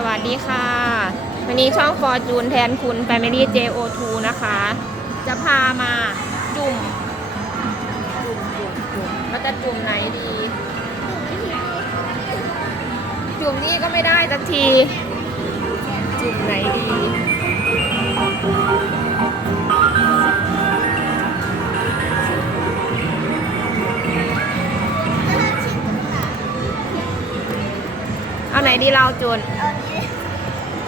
สวัสดีค่ะ วันนี้ช่องฟอร์จูนแทนคุณ Family JO2 นะคะ จะพามาจุ่ม จุ่มจุ่มจุ่มแล้วจะจุ่มไหนดี จุ่มนี่ก็ไม่ได้สักที จุ่มไหนดี เอาไหนดีเราจุน เอานี้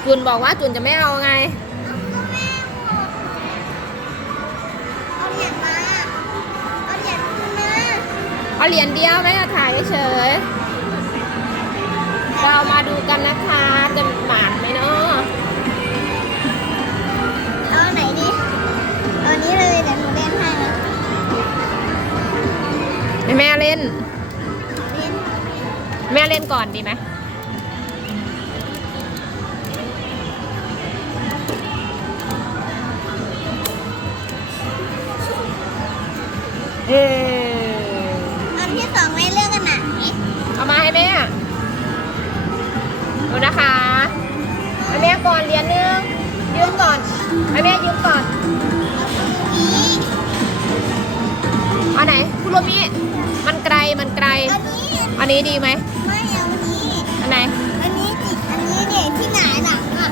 จุนบอกว่าจุนจะไม่เอาไง เอาเหรียญมาเอาเหรียญคืนมาเอาเหรียญเดียวไม่เอาถ่ายเฉยๆเรามาดูกันนะคะจะหมานไหมเนาะเอาไหนดีเอานี้เลยเดี๋ยวหนูเล่นให้นะให้แม่เล่น เล่น แม่เล่นก่อนดีไหม เอออันที่สองไม่เลือกกันไหนเอามาให้แม่ดูนะคะให้แม่ก่อนเหรียญนึงยืมก่อนให้แม่ยืมก่อนนี้เอาไหนคุโรมิมันไกลมันไกล อันนี้อันนี้ดีไหมไม่เอาอันนี้อันไหนอันนี้จิกอันนี้เนี่ยที่หนาหนังอะ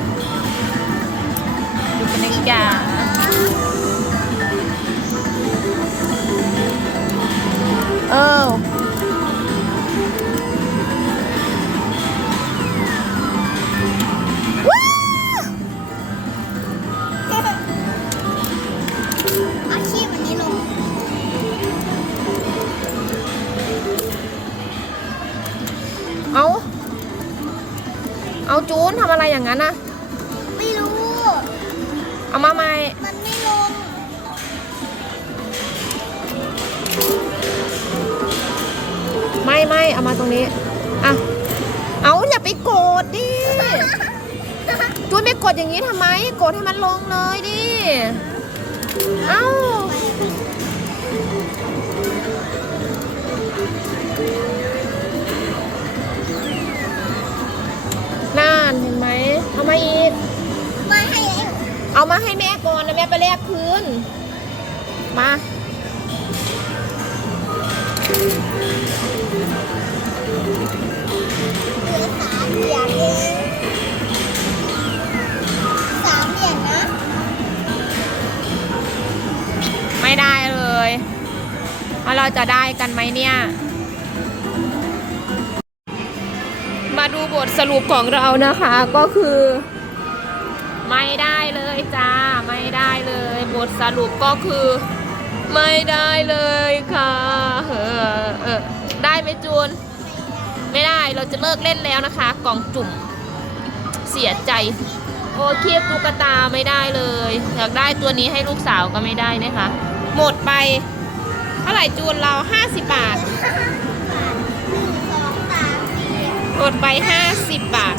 ดูเป็นอีกอย่า เอาจูนทำอะไรอย่างนั้นนะไม่รู้ เอามาใหม่ มันไม่ลงไม่ไม่เอามาตรงนี้ อะ เอาอย่าไปโกรธดิ จูนไปกดอย่างนี้ทำไม กดให้มันลงเลยดิ เอ้า ไปแลกคืน มา เหลือสามเหรียญเองสามเหรียญนะ ไม่ได้เลยว่าเราจะได้กันไหมเนี่ย มาดูบทสรุปของเรานะคะก็คือ ไม่ได้เลยจ้า ทสรุปก็คือไม่ได้เลยค่ะเออเออได้ไหมจูน ไม่ได้เราจะเลิกเล่นแล้วนะคะ กล่องจุ่ม เสียใจ โอ้คีบตุ๊กตาไม่ได้เลย อยากได้ตัวนี้ให้ลูกสาวก็ไม่ได้นะคะ หมดไป เท่าไหร่จูนเรา 50 บาทหนึ่งสองสามสี่หมดไป 50 บาท